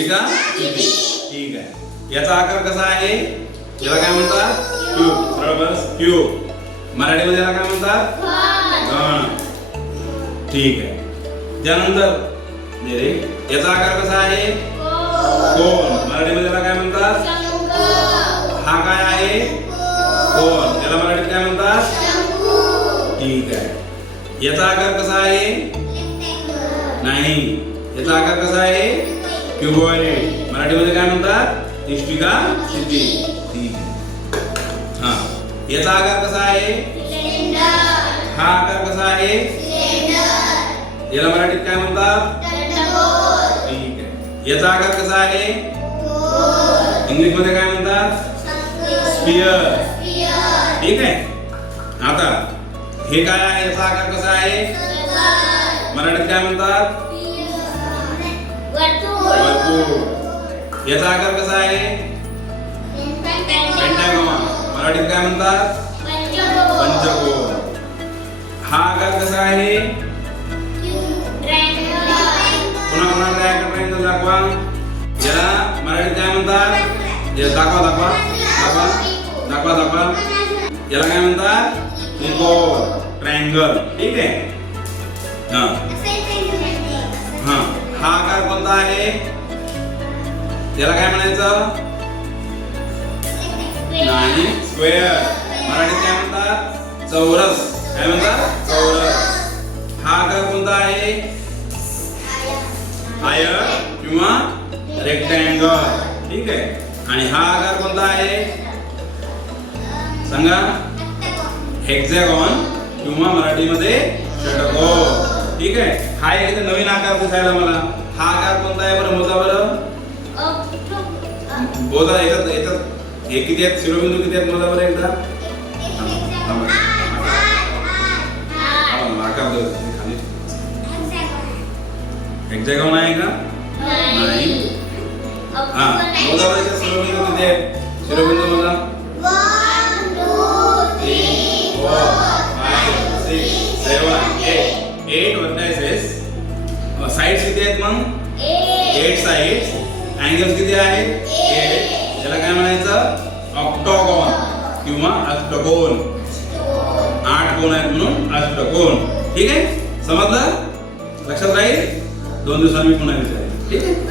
इष्टिका ठीक आहे. याचा आकार कसा आहे? याला काय म्हणतात? क्यूब. सरळ बस क्यूब. मराठीमध्ये याला काय म्हणतात? घन. ठीक आहे. त्यानंतर याचा आकार कसा आहे? कोन. मराठीमध्ये याला काय म्हणतात? हा काय आहे? कोन. याला मराठीत काय म्हणतात? ठीक आहे. याचा आकार कसा आहे? नाही. याचा आकार कसा आहे? क्युबॉइड. मराठीमध्ये काय म्हणतात? इष्टिका क्षिती. ठीक आहे. हा. याचा आकार कसा आहे? हा आकार कसा आहे? याला मराठीत काय म्हणतात? ठीक आहे. याचा आकार कसा आहे? इंग्लिश मध्ये काय म्हणतात? स्फियर. ठीक आहे. आता हे काय आहे? याचा आकार कसा आहे? मराठीत काय म्हणतात? वर्तुळ. याचा आकार कसा आहे? पेंटागॉन. मराठीत काय म्हणतात? पंचकोन. हा आकार कसा आहे? पुन्हा ट्रायंगल दाखवा. याला मराठीत काय म्हणतात? दाखवा दाखवा दाखवा दाखवा दाखवा. याला काय म्हणतात? त्रिकोण. ट्रायंगल. ठीक आहे. हा हा. हा आकार कोणता आहे? याला काय म्हणायचं? नाही. स्क्वेअर. मराठीत काय म्हणतात? चौरस. काय म्हणतात? चौरस. हा आकार कोणता आहे? आयत किंवा रेक्टँगल. ठीक आहे. आणि हा आकार कोणता आहे? सांगा. हेक्सागॉन किंवा मराठीमध्ये षटकोन. ठीक आहे. हा एक नवीन आकार दिसायला मला. हा आकार कोणता आहे बरं? मोजा बरं. बोला. याच्यात हे किती आहेत? शिरोबिंदू किती आहेत? मोजा बरं एकदा. आकार खाली हेक्सागॉन आहे का? नाही. हा. मोजा बरं. याच्यात शिरोबिंदू किती आहेत? शिरोबिंदू मोजा. 1 2 3 4 5 6 7 8 वर्टायसेस. साइड्स किती आहेत मग? 8 साइड्स. अँगल्स किती आहेत? 8. याला काय म्हणायचं? ऑक्टोगॉन किंवा अष्टकोन. 8 कोन आहेत म्हणून अष्टकोन. ठीक आहे. समजलं? लक्षात राहील. 2 दिवसांनी पुन्हा विचारेल. ठीक आहे.